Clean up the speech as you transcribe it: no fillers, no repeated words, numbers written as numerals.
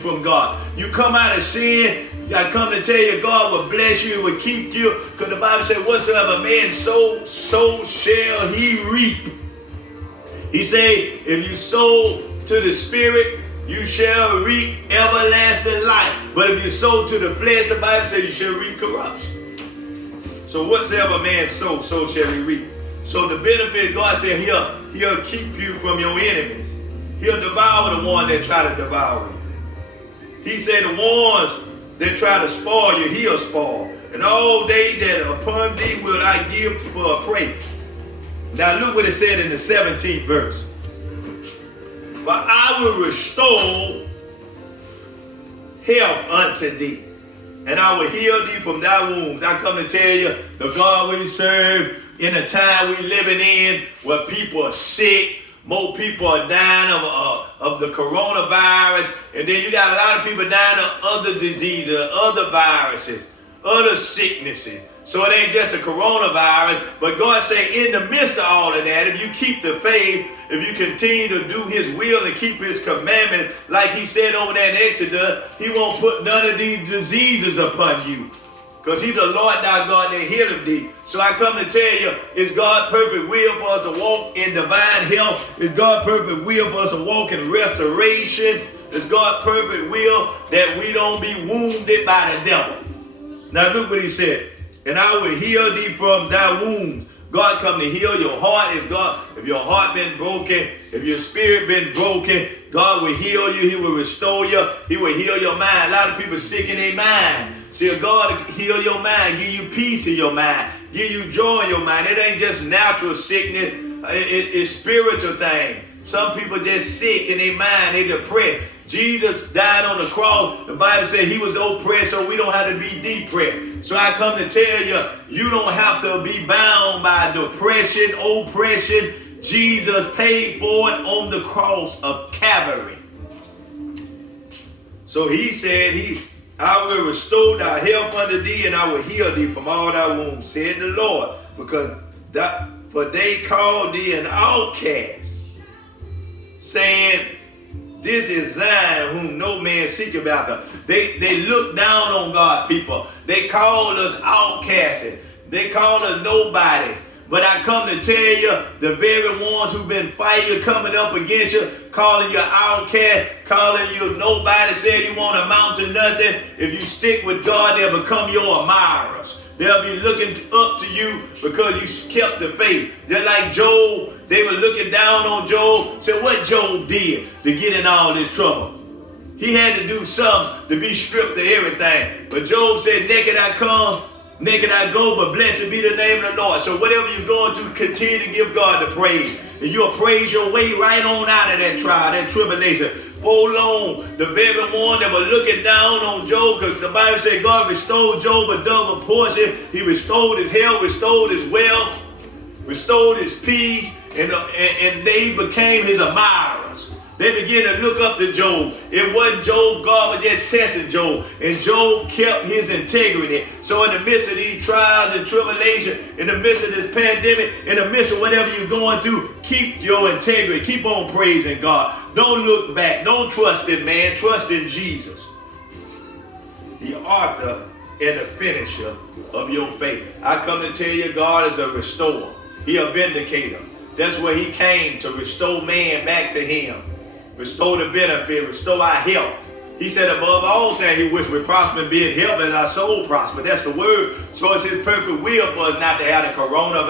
from God. You come out of sin, I come to tell you God will bless you, will keep you. Because the Bible said, whatsoever man sow, so shall he reap. He said, if you sow to the Spirit, you shall reap everlasting life. But if you sow to the flesh, the Bible says you shall reap corruption. So whatsoever man sow, so shall he reap. So the benefit, God said, he'll keep you from your enemies. He'll devour the one that try to devour you. He said the ones that try to spoil you, he'll spoil. And all they that upon thee will I give for a prey. Now look what it said in the 17th verse. But I will restore health unto thee, and I will heal thee from thy wounds. I come to tell you, the God we serve in the time we living in, where people are sick, more people are dying of the coronavirus, and then you got a lot of people dying of other diseases, other viruses, other sicknesses. So it ain't just a coronavirus, but God said in the midst of all of that, if you keep the faith, if you continue to do his will and keep his commandments, like he said over there in Exodus, he won't put none of these diseases upon you. Because he's the Lord thy God that healeth thee. So I come to tell you, it's God's perfect will for us to walk in divine health. It's God's perfect will for us to walk in restoration. It's God's perfect will that we don't be wounded by the devil. Now look what he said. And I will heal thee from thy wounds. God come to heal your heart. If your heart been broken, if your spirit been broken, God will heal you. He will restore you. He will heal your mind. A lot of people sick in their mind. See, God will heal your mind, give you peace in your mind, give you joy in your mind. It ain't just natural sickness. It's spiritual thing. Some people just sick in their mind. They depressed. Jesus died on the cross. The Bible said he was oppressed, so we don't have to be depressed. So I come to tell you, you don't have to be bound by depression, oppression. Jesus paid for it on the cross of Calvary. So he said, I will restore thy health unto thee, and I will heal thee from all thy wounds, said the Lord, for they called thee an outcast, saying, this is Zion, whom no man seeketh after. They look down on God, people. They call us outcasts. They call us nobodies. But I come to tell you, the very ones who've been fighting, coming up against you, calling you outcast, calling you nobody, saying you won't amount to nothing. If you stick with God, they'll become your admirers. They'll be looking up to you because you kept the faith. They're like Job. They were looking down on Job. Said what Job did to get in all this trouble. He had to do something to be stripped of everything. But Job said, naked I come, naked I go, but blessed be the name of the Lord. So whatever you're going through, continue to give God the praise. And you'll praise your way right on out of that trial, that tribulation. For long, the very one that was looking down on Job, because the Bible said God restored Job a double portion. He restored his health, restored his wealth, restored his peace, and they became his admirers. They began to look up to Job. It wasn't Job, God was just testing Job. And Job kept his integrity. So in the midst of these trials and tribulations, in the midst of this pandemic, in the midst of whatever you're going through, keep your integrity. Keep on praising God. Don't look back. Don't trust in man. Trust in Jesus, the author and the finisher of your faith. I come to tell you, God is a restorer. He a vindicator. That's where he came, to restore man back to him. Restore the benefit, restore our health. He said above all things, he wished we prosper and be in health as our soul prosper. That's the word. So it's his perfect will for us not to have the coronavirus.